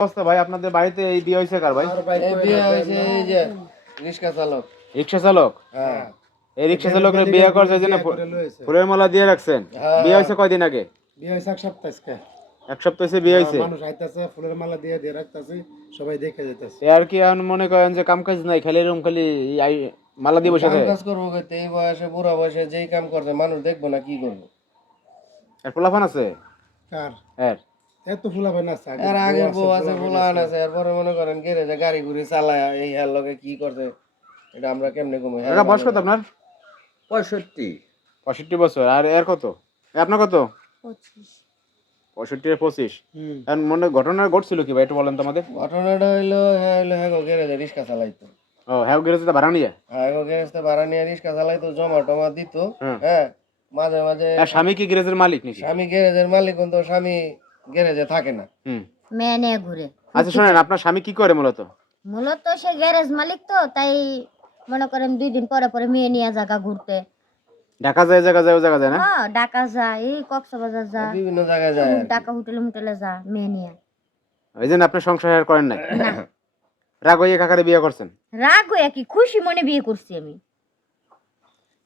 অবস্থা ভাই আপনাদের বাড়িতে এই বিয়ে হয়েছে কার ভাই? এই বিয়ে হয়েছে এই যে রিক্সা চালক। রিক্সা চালক? হ্যাঁ এই রিক্সা চালকের বিয়ে করছে এই জন্য ফুলের মালা দিয়ে রাখছেন। বিয়ে হয়েছে কয়দিন আগে? বিয়ে হয়েছে এক সপ্তাহ আজকে। এক সপ্তাহ হয়েছে বিয়ে হয়েছে। মানুষ আইতাছে ফুলের মালা দিয়ে দিয়ে রাখতাছে, সবাই দেখে যাইতাছে। আর কি এখন মনে করেন যে কাম কাজ নাই, খালি এরকম খালি মালা দিয়ে বসে কাম থাকে। কাজ করবো কইতে এই বয়সে বুড়া বয়সে যেই কাম করছে মানুষ দেখবো না কি করবো? আর পোলাপান আছে? কার এর এত ফুলা ভাই না আছে, আর আগের বউ আছে ফুলান আছে এরপরে মনে করেন গ্যারেজে গাড়ি ঘুরে চালায় এই হার লগে কি করছে এটা আমরা কেমনে কমে? এটা বয়স কত আপনার? 65 65 বছর। আর এর কত? আপনার কত? 65 আর 25। এখন মনে ঘটনা ঘটছিল কি ভাই একটু বলেন তো আমাদের। ঘটনাটা হইলো হ্যাঁ গ্যারেজে রিক্সা চালাইতো। ও হ্যাঁ, গেরেজে ভাড়া নিয়ে? হ্যাঁ গ্যারেজে ভাড়া নিয়ে রিক্সা চালাইতো, জমা টমা দিত। হ্যাঁ মাঝে মাঝে। আর স্বামী কি গ্যারেজের মালিক নাকি? স্বামী গ্যারেজের মালিক, কিন্তু স্বামী গ্যারেজে থাকে না। মেয়ে নিয়ে ঘুরে। আচ্ছা শোনেন, আপনার স্বামী কি করে মূলত? মূলত সে গ্যারেজ মালিক, তো তাই মনে করেন 2 দিন পরে পরে মেয়ে নিয়ে জায়গা ঘুরতে। ঢাকা যায়, জায়গা যায়, ও জায়গা যায় না? হ্যাঁ ঢাকা যায়, এই কক্সবাজার যা, বিভিন্ন জায়গায় যায় আর কি। ঢাকা হোটেলে যা মেয়ে নিয়ে। ওই জন্য আপনি সংসার আর করেন নাই? রাগ হইয়ে কাকারে বিয়ে করছেন? রাগ হয়ে কি, খুশি মনে বিয়ে করছি আমি।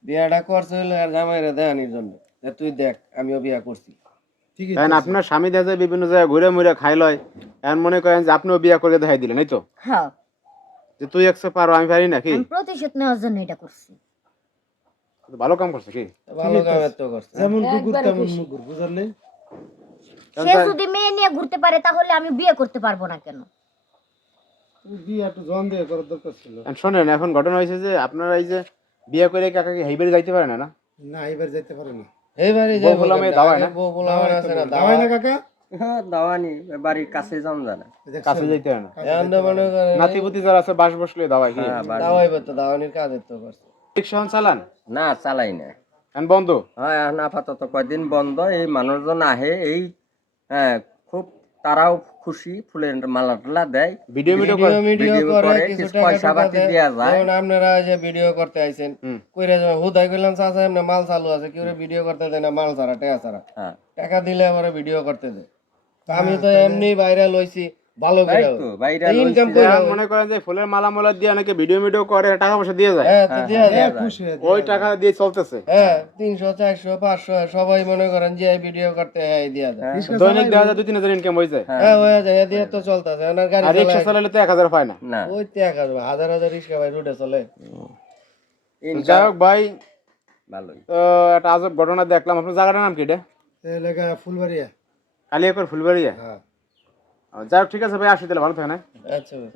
বিয়াটা করছে হইলো আর জামাইরে দেখানির জন্য, যে তুই দেখ আমিও বিয়া করছি। ঠিকই কারণ আপনার স্বামী দেখা যায় বিভিন্ন জায়গায় ঘুরে মুড়ে খাই লয়, এখন মনে করেন যে আপনিও বিয়ে করে দেখাই দিলেন, এই তো? হ্যাঁ যে তুই একশো পারো আমি পারি নাকি? আমি প্রতিশোধ নেওয়ার জন্য এটা করছি। ভালো কাম করছে কি? ভালো কামের তো করছে। যেমন কুকুর তেমন মুগুর, বুঝলেন নাই? সে যদি মেয়ে নিয়ে ঘুরতে পারে তাহলে আমি বিয়ে করতে পারবো না কেন? বিয়ে একটু জন দিয়ে করার দরকার ছিল। এখন শোনেন, এখন ঘটনা হয়েছে যে আপনারা এই যে বিয়ে করে কাকাকে হেইবারে যাইতে পারে না? না এবার যাইতে পারে না। এইবারই বউ বলে আমি দাওয়ায় না? বউ বলা আছে না দাওয়াই না কাকা, দাওয়ানি বাড়ির কাছে যান জানা কাছে যাইতে পারে না? এখন তো মনে করেন নাতিপুতি যারা আছে বাস বসলে দাওয়াই কি? দাওয়াইবে তো, দাওয়ানির কাজের তো করছে। রিক্সা চালান? না চালাই না। এখন বন্ধ? হ্যাঁ এখন আপাতত কয়দিন বন্ধ। এই মানুষজন আহে এই হ্যাঁ খুব তারাও খুশি, ফুলের মালা টালা দেয়, ভিডিও ভিডিও করে কিছু টাকা পয়সা পাতি দেয়া যায়। যেমন আপনারা যে ভিডিও করতে আইছেন কইরা যাবেন হুদাই কইলাম চাচা এমনি মাল চালু আছে, কেউ ভিডিও করতে দেয় না, মাল ছাড়া টাকা ছাড়া। হ্যাঁ টাকা দিলে আবার ভিডিও করতে দেয়। আমি তো এমনি ভাইরাল হইছি ভালো করে, তাই তো বাইরে ইনকাম লইছি। করে। এখন মনে করেন যে ফুলের মালা মালা দিয়ে অনেকে ভিডিও করে, টাকা পয়সা দিয়ে যায়। হ্যাঁ তো দেয়া যায়। খুশি হয়ে ওই টাকা দিয়ে চলতেছে। হ্যাঁ 300 400 500 সবাই মনে করেন যে ভিডিও করতে হ্যাঁ দিয়া যায়। দৈনিক দেখা যায় 2-3 হাজার ইনকাম হয়ে যায়। হ্যাঁ হয়ে যায়, এ দিয়ে তো চলতেছে। আর গাড়ি আর রিক্সা চালায় চালালে তো 1000 পায় না। না ওই ত্যাগ আসবে, হাজার হাজার রিক্সা ভাই রোডে চলে। যাই হোক ভাই, ভালোই। তো একটা আজব ঘটনা দেখলাম। আপনার জায়গাটার নাম কি এটা? এলাকা ফুলবাড়িয়া। কালিয়াকৈর ফুলবাড়িয়া? হ্যাঁ যাই হোক ঠিক আছে ভাই, আসি তাহলে, ভালো থাকে না? আচ্ছা ভাই।